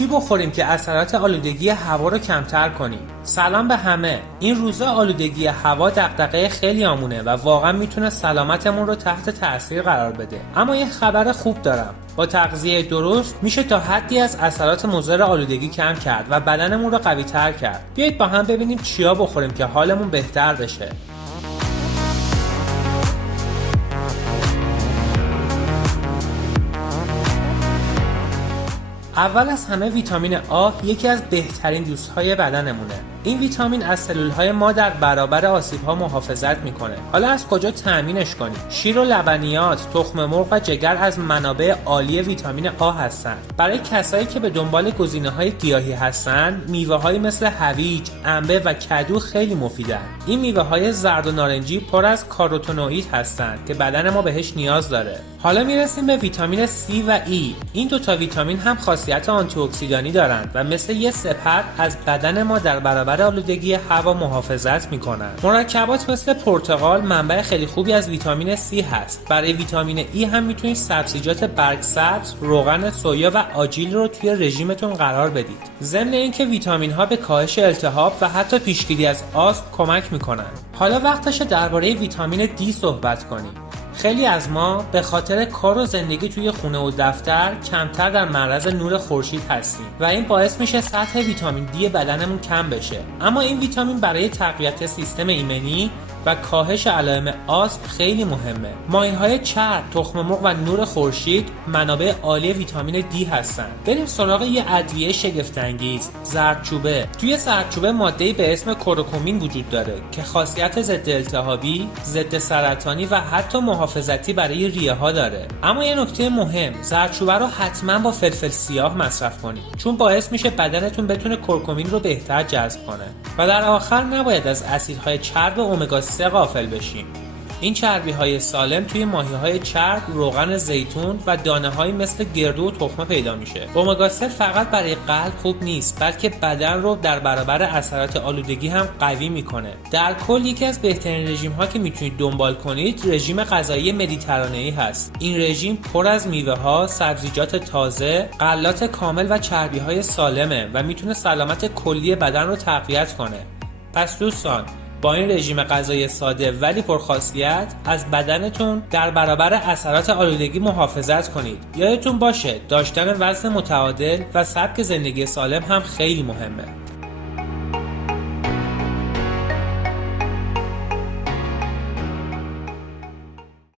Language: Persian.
چی بخوریم که اثرات آلودگی هوا رو کمتر کنیم؟ سلام به همه. این روزا آلودگی هوا دغدغه خیلیامونه و واقعا میتونه سلامتمون رو تحت تاثیر قرار بده. اما یه خبر خوب دارم. با تغذیه درست میشه تا حدی از اثرات مضر آلودگی کم کرد و بدنمون رو قوی‌تر کرد. بیایید با هم ببینیم چیا بخوریم که حالمون بهتر بشه. اول از همه ویتامین آ یکی از بهترین دوستهای بدنمونه. این ویتامین از سلولهای ما در برابر آسیب‌ها محافظت میکنه. حالا از کجا تأمینش کنیم؟ شیر و لبنیات، تخم مرغ و جگر از منابع عالی ویتامین آ هستند. برای کسایی که به دنبال گزینه‌های گیاهی هستند، میوه‌هایی مثل هویج، انبه و کدو خیلی مفیدن. این میوه‌های زرد و نارنجی پر از کاروتنوئید هستند که بدن ما بهش نیاز داره. حالا میرسیم به ویتامین C و E. این دوتا ویتامین هم خاصیت آنتی اکسیدانی دارند و مثل یه سپر از بدن ما در برابر آلودگی هوا محافظت میکنن. مرکبات مثل پرتقال منبع خیلی خوبی از ویتامین C هست. برای ویتامین E هم میتونید سبزیجات برگسبز، روغن سویا و آجیل رو توی رژیمتون قرار بدید. ضمن اینکه ویتامین ها به کاهش التهاب و حتی پیشگیری از آسم کمک میکنن. حالا وقتشه درباره ویتامین D صحبت کنیم. خیلی از ما به خاطر کار و زندگی توی خونه و دفتر کمتر در معرض نور خورشید هستیم و این باعث میشه سطح ویتامین دی بدنمون کم بشه. اما این ویتامین برای تقویت سیستم ایمنی و کاهش علائم آسم خیلی مهمه. ماهی‌های چرب، تخم مرغ و نور خورشید منابع عالی ویتامین دی هستن. بریم سراغ یه ادویه شگفت‌انگیز، زردچوبه. توی زردچوبه ماده‌ای به اسم کورکومین وجود داره که خاصیت ضد التهابی، ضد سرطانی و حتی محافظتی برای ریه‌ها داره. اما یه نکته مهم، زردچوبه رو حتما با فلفل سیاه مصرف کنید چون باعث میشه بدنتون بتونه کورکومین رو بهتر جذب کنه. و در آخر نباید از اسیدهای چرب امگا 3 غافل بشیم. این چربی‌های سالم توی ماهی‌های چرب، روغن زیتون و دانه‌هایی مثل گردو و تخمه پیدا میشه. امگا 3 فقط برای قلب خوب نیست، بلکه بدن رو در برابر اثرات آلودگی هم قوی میکنه. در کل یکی از بهترین رژیم‌ها که میتونید دنبال کنید، رژیم غذایی مدیترانه‌ای هست. این رژیم پر از میوه‌ها، سبزیجات تازه، غلات کامل و چربی‌های سالمه و میتونه سلامت کلی بدن رو تقویت کنه. پس دوستان، با این رژیم غذایی ساده ولی پرخاصیت از بدنتون در برابر اثرات آلودگی محافظت کنید. یادتون باشه داشتن وزن متعادل و سبک زندگی سالم هم خیلی مهمه.